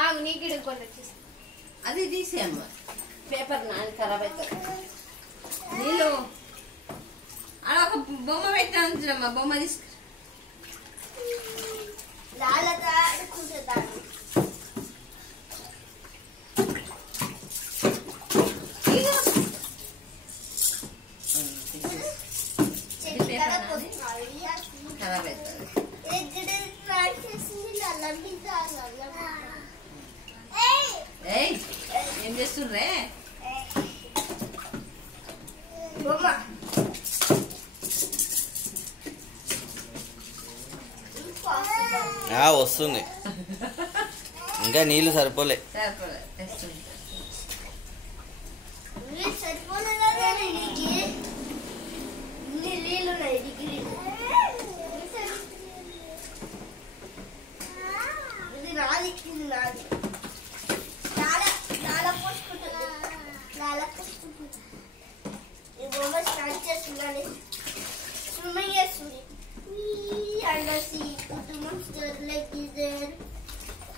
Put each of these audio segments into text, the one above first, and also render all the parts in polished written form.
అది నీకు అది తీసేయమ్మ పేపర్ నాది ఖరాబ్ అవుతుంది నీళ్ళు అలా ఒక బొమ్మ పెట్టా ఉంచమ్మా బొమ్మ తీసుకు ఖరాబ్ అవుతుంది ఏం చేస్తుండ్రే వస్తుంది ఇంకా నీళ్ళు సరిపోలే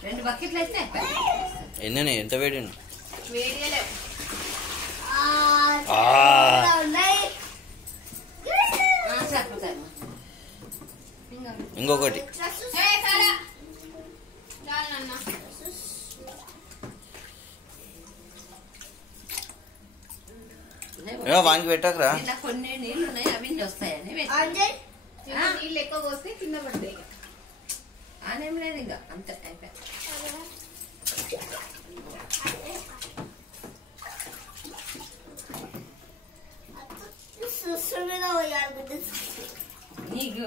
రెండు బకెట్లు అయితే ఎన్ని ఎంత వేడి ఇంకొకటి వానికి పెట్టకరా కొన్ని నీళ్ళు ఉన్నాయి అవి వస్తాయని నీళ్ళు ఎక్కువ పోస్తే కింద పడతాయి ఆనేం లేదు ఇంకా అంతే అయిపోయి నీకు